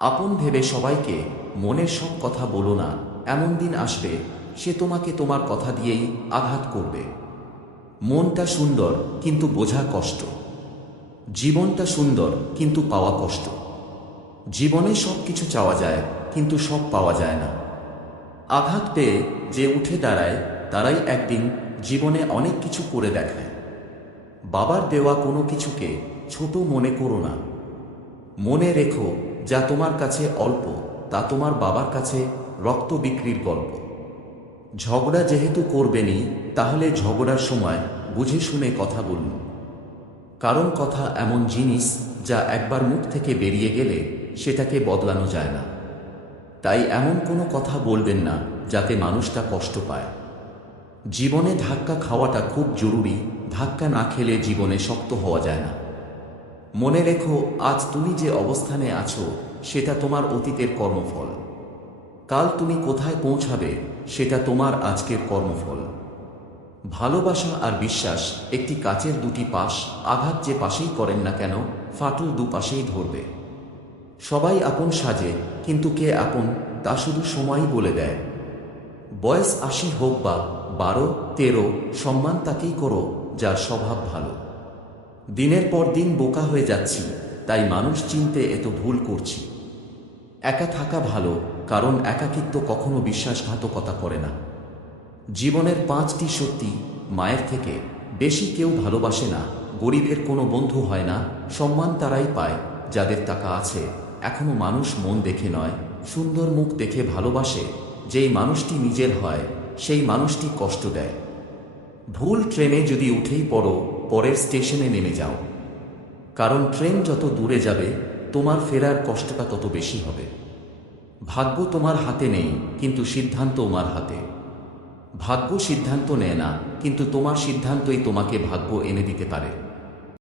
আপন ভেবে সবাইকে মনের সব কথা বলো না, এমন দিন আসবে, সে তোমাকে তোমার কথা দিয়েই আঘাত করবে। মনটা সুন্দর, কিন্তু বোঝা কষ্ট। জীবনটা সুন্দর, কিন্তু পাওয়া কষ্ট। জীবনে সব কিছু চাওয়া যায়, কিন্তু সব পাওয়া যায় না। আঘাত পেয়ে যে উঠে দাঁড়ায়, তারাই একদিন জীবনে অনেক কিছু করে দেখায়। বাবার দেওয়া কোনো কিছুকে ছোট মনে করো না। মনে রেখো যা তোমার কাছে অল্প, তা তোমার বাবার কাছে রক্ত বিক্রির গল্প। ঝগড়া যেহেতু করবেনই তাহলে ঝগড়ার সময় বুঝে শুনে কথা বলুন। কারণ কথা এমন জিনিস যা একবার মুখ থেকে বেরিয়ে গেলে সেটাকে বদলানো যায় না। তাই এমন কোনো কথা বলবেন না যাতে মানুষটা কষ্ট পায়। জীবনে ধাক্কা খাওয়াটা খুব জরুরি, ধাক্কা না খেলে জীবনে শক্ত হওয়া যায় না। মনে রেখো, আজ তুমি যে অবস্থানে আছো, সেটা তোমার অতীতের কর্মফল। কাল তুমি কোথায় পৌঁছাবে, সেটা তোমার আজকের কর্মফল। ভালোবাসা আর বিশ্বাস একটি কাচের দুটি পাশ, আঘাত যে পাশেই করেন না কেন, ফাটল দুপাশেই ধরবে। সবাই আপন সাজে, কিন্তু কে আপন, তা শুধু সময়ই বলে দেয়। বয়স আশি হোক বা বারো, তেরো, সম্মান তাকেই করো, যার স্বভাব ভালো। দিনের পর দিন বোকা হয়ে যাচ্ছি, তাই মানুষ চিনতে এত ভুল করছি। একা থাকা ভালো, কারণ একাকিত্ব কখনো বিশ্বাসঘাতকতা করে না। জীবনের পাঁচটি সত্যি মায়ের থেকে বেশি কেউ ভালোবাসে না, গরিবের কোনো বন্ধু হয় না, সম্মান তারাই পায়, যাদের টাকা আছে, এখনও মানুষ মন দেখে নয়, সুন্দর মুখ দেখে ভালোবাসে, যেই মানুষটি নিজের হয়, সেই মানুষটি কষ্ট দেয়। ভুল ট্রেনে যদি উঠেই পড়ো পরের স্টেশনে নেমে যাও। কারণ ট্রেন যত দূরে যাবে, তোমার ফেরার কষ্টটা তত বেশি হবে। ভাগ্য তোমার হাতে নেই, কিন্তু সিদ্ধান্ত তোমার হাতে। ভাগ্য সিদ্ধান্ত নেয় না, কিন্তু তোমার সিদ্ধান্তই তোমাকে ভাগ্য এনে দিতে পারে।